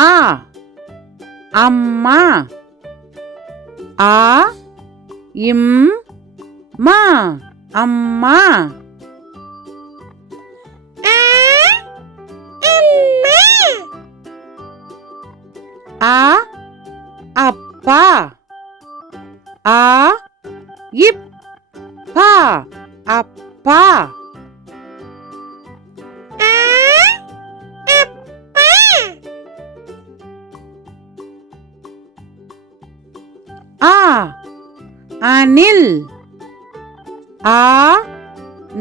ஆ அம்மா. ஆ இம் மா அம்மா. ஆ அப்பா. ஆ இப்பா அப்பா. ஆ அணில். ஆ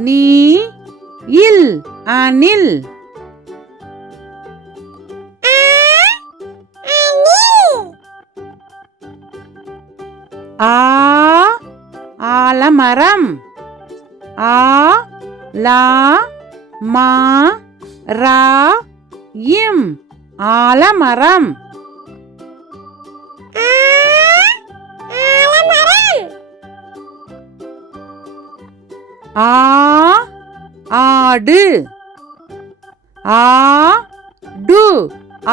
நீ இல் அணில். ஆ ஆலமரம். ஆ லா மா ரா இம் ஆலமரம். ஆ ஆடு. ஆ டு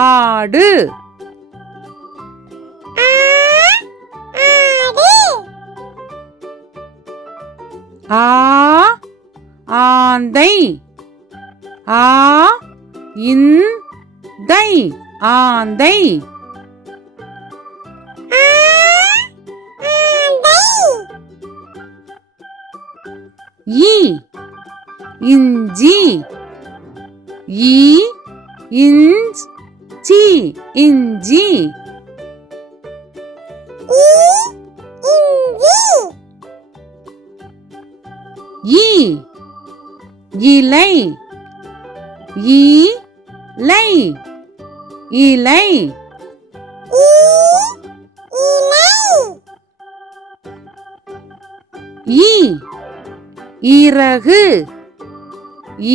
ஆடு. ஆ ஆந்தை. ஆ இந்தை ஆந்தை. ஈ இஞ்சி. ஈ இஞ்சி இஞ்சி. ஈ இலை. இலை இலை. ஈ இறகு.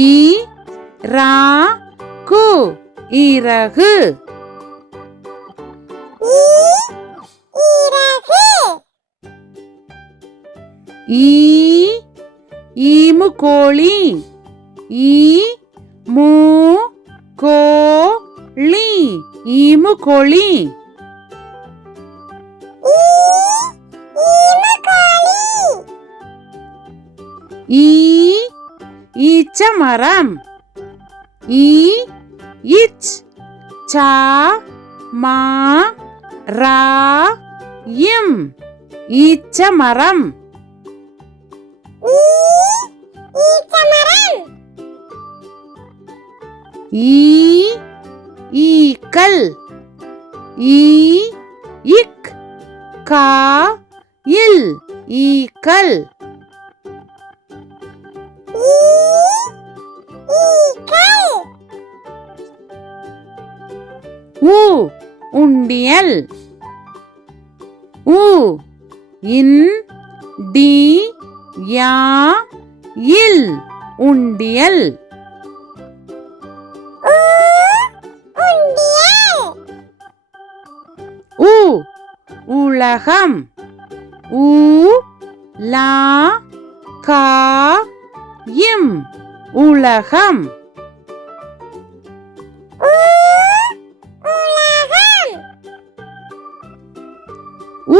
ஈ ரா கு இறகு. ஈ ஈமுக்கோழி. ஈ மூ கோழி ஈமுக்கோழி. ஈ ஈச்சமரம். ஈ இச் சா மா ரா இம் ஈச்சமரம். ஈ ஈக்கள். ஈ இக் கா இல் ஈக்கள். ஊ உண்டியல். ஊ இன் டி யா இல் உண்டியல். ஊ உலகம். ஊ லா கா இம் உலகம்.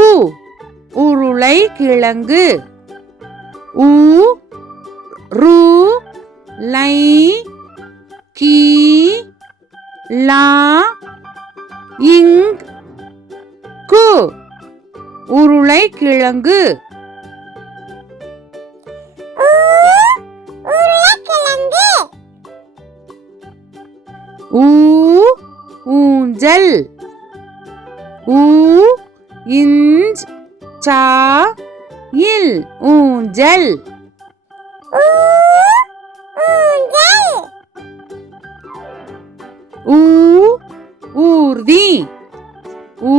ஊ உருளை கிழங்கு. ஊ ரு லை கி லா இங் கு உருளை கிழங்கு. ஊ ஊஞ்சல். ஊ இஞ்ச் சா இல் ஊஞ்சல். ஊ ஊர்தி. ஊ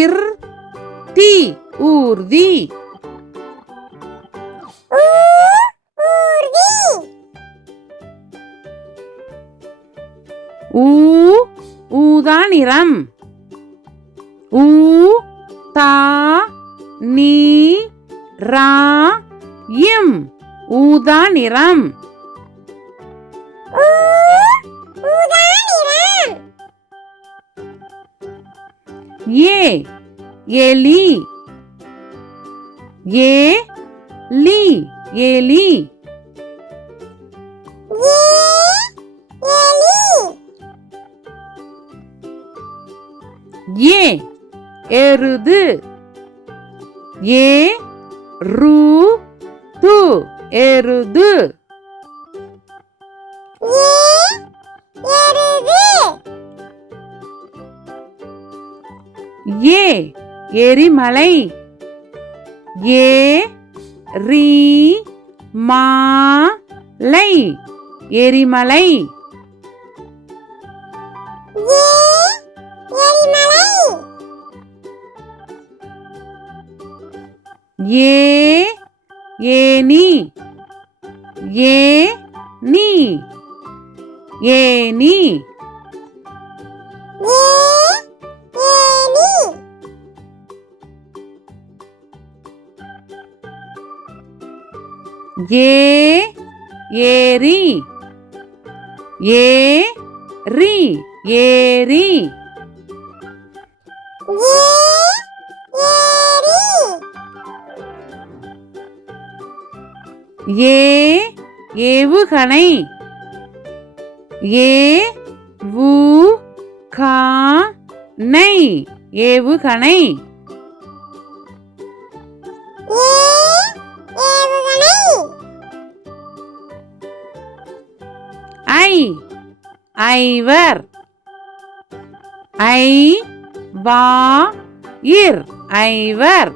இர் தி ஊர்தி. ஊ ஊதா நிறம். ஊ தா நீ ரா இம் ஊதா நிறம். ஏ எலி ஏலி எலி ஏ எருது ஏருது எருது ஏ எரிமலை ஏரிமலை எரிமலை ஏனி ஏனி ஏனி ஏரி ஏரி ஏரி ஏவுகணை ஏவுகணை ஏவுகணை ஐவர் ஐவாயிர் ஐவர்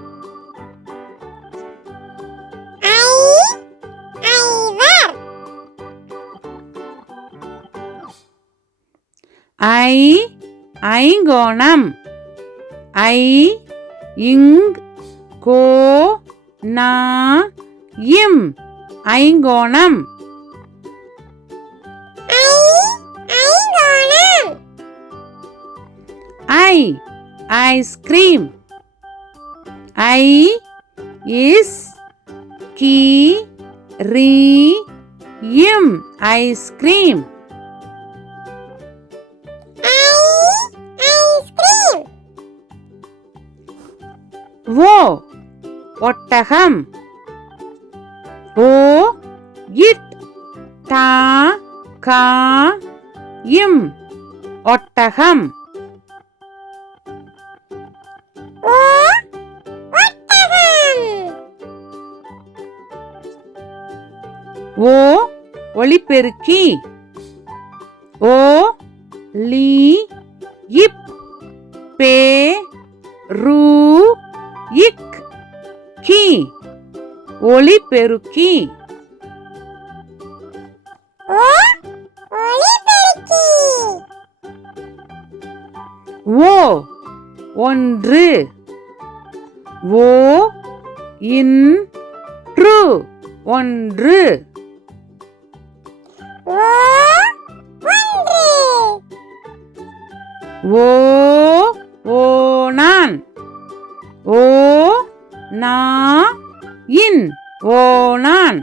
ஐங்கோணம் ஐங்கோணம் ஐஸ்கிரீம் ஐஸ்கிரீம் ஓ ஒட்டகம் ஒட்டகம் ஒலிபெருக்கி ஒலிபெருக்கி ஒன்று இன்று ஒன்று ஓணான் ஓணான்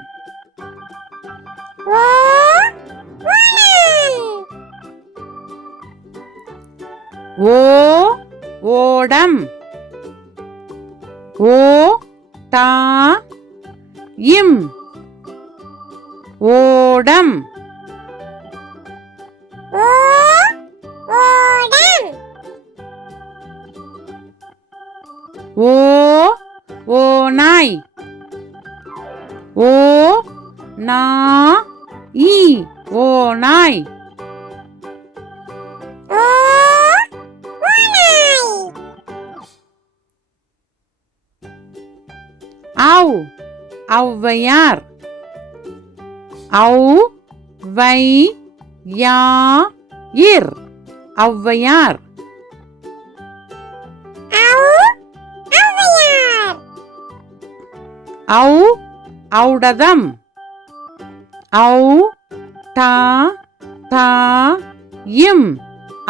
ஓடம் ஓடம் ஓநாய் ஓநாய் ஔவையார் ஔவையார் ஔடதம்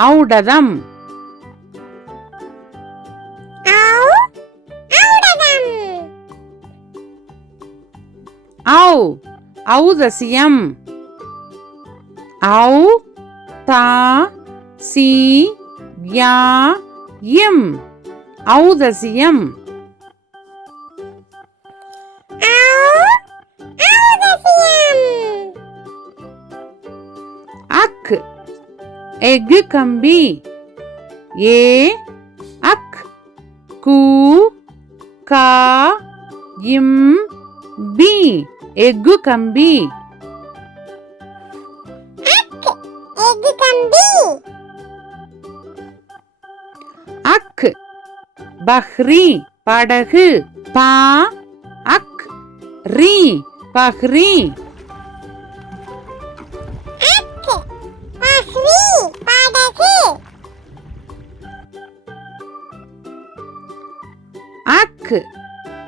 ஔடதம் ஔதசியம் ஔதசியம் ஔதசியம் ஔதசியம். அக் எஃகு கம்பி ஏ அக் கு கா இம் பி எஃகு கம்பி எஃகு கம்பி. அக் பஹ்ரி படகு பா அக் ரி பஹ்ரி பஹ்ரி படகு. அக்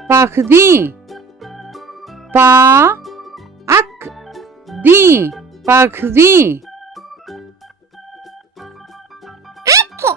பஹ்தி பா அக் தி பஹ்தி அக்